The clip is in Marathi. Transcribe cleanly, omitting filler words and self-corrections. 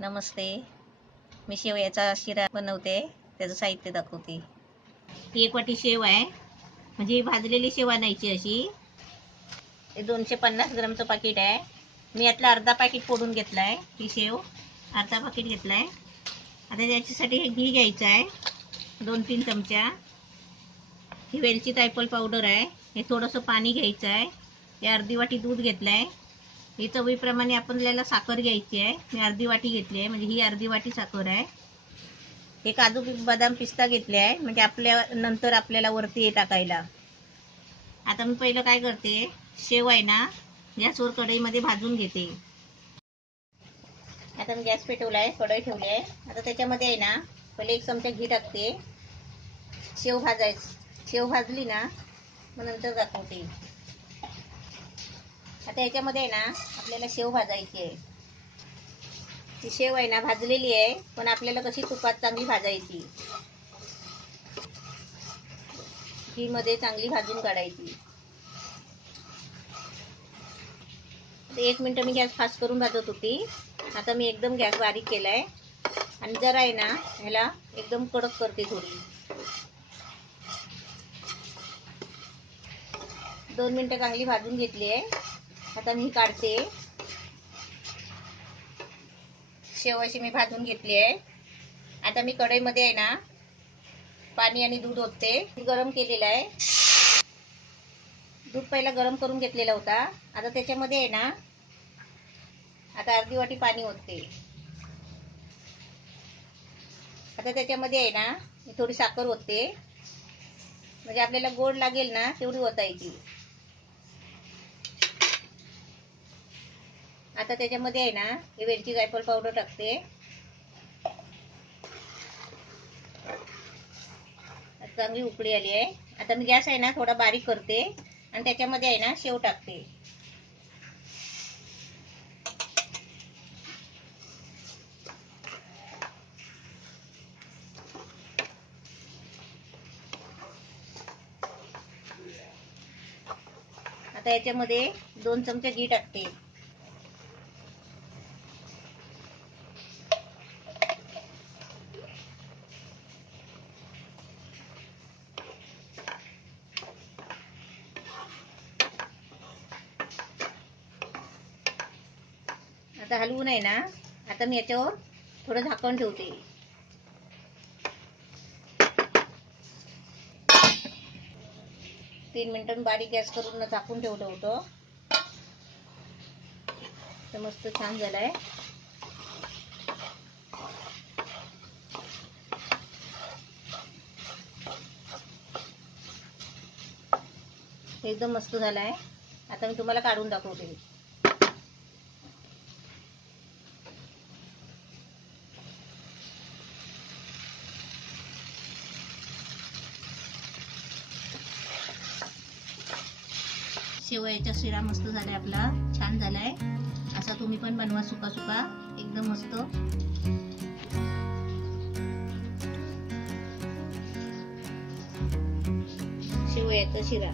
नमस्ते. मी शेवयाचा शिरा बनवते. त्याचं साहित्य दाखवते. ही 1 वाटी शेव आहे, म्हणजे ही भाजलेली शेव आणायची अशी. हे 250 ग्रामचं पाकिट आहे. मी यातलं अर्धा पाकिट फोडून घेतलाय. ही शेव अर्धा पाकिट घेतलाय. आता त्याच्यासाठी हे घी घ्यायचं आहे 2-3 चमचा. ही वेलची जायफळ पावडर आहे. हे थोडंसं पाणी घ्यायचं आहे. हे अर्धी वाटी दूध घेतलंय. ही चवीप्रमाणे आपल्याला साखर घ्यायची आहे. मी अर्धी वाटी घेतली आहे, म्हणजे ही अर्धी वाटी साखर आहे. हे काजू बदाम पिस्ता घेतले आहे, म्हणजे नंतर आपल्याला वरती हे टाकायला. आता मी पहिलं काय करते, शेव आहे ना गॅसवर कढईमध्ये भाजून घेते. आता मी गॅस पेटवलाय, कढई ठेवली आहे. आता त्याच्यामध्ये आहे ना पहिले 1 चमचा घी टाकते. शेव भाजली ना मग नंतर दाखवते. आता याच्यामध्ये आहे ना आपल्याला शेव भाजायची आहे. ती शेव आहे ना भाजलेली आहे, पण आपल्याला कशी तुपात चांगली भाजायची. घी मध्ये चांगली भाजून काढायची. 1 मिनिट मी गॅस फास्ट करून भाजत होती. आता मी एकदम गॅस बारीक केलाय आणि जरा आहे ना ह्याला एकदम कडक करते थोडी. 2 मिनिटं चांगली भाजून घेतली आहे. आता मी काढते. शेव अशी मी भाजून घेतली आहे. आता मी कढईमध्ये आहे ना पाणी आणि दूध ओतते. गरम केलेलं आहे. दूध पहिला गरम करून घेतलेला होता. आता त्याच्यामध्ये आहे ना आता अर्धी वाटी पाणी ओतते. आता त्याच्यामध्ये आहे ना मी थोडी साखर ओतते, म्हणजे आपल्याला गोड लागेल ना तेवढी ओतायची. आता त्याच्यामध्ये आहे ना ही वेलची जायफळ पावडर टाकते. चांगली उकळी आली आहे. आता मी गॅस आहे ना थोडा बारीक करते आणि त्याच्यामध्ये आहे ना शेव टाकते. आता याच्यामध्ये 2 चमचे घी टाकते. आता हलवून आहे ना आता मी याच्यावर थोडं झाकण ठेवते. 3 मिनिटं बारीक गॅस करून झाकून ठेवलं होतं. तर मस्त छान झालंय. एकदम मस्त झालाय. आता मी तुम्हाला काढून दाखवते. शेवयाचा शिरा मस्त झालाय आपला, छान झालाय. असा तुम्ही पण बनवा सुका सुका, एकदम मस्त. शेवयाचा शिरा.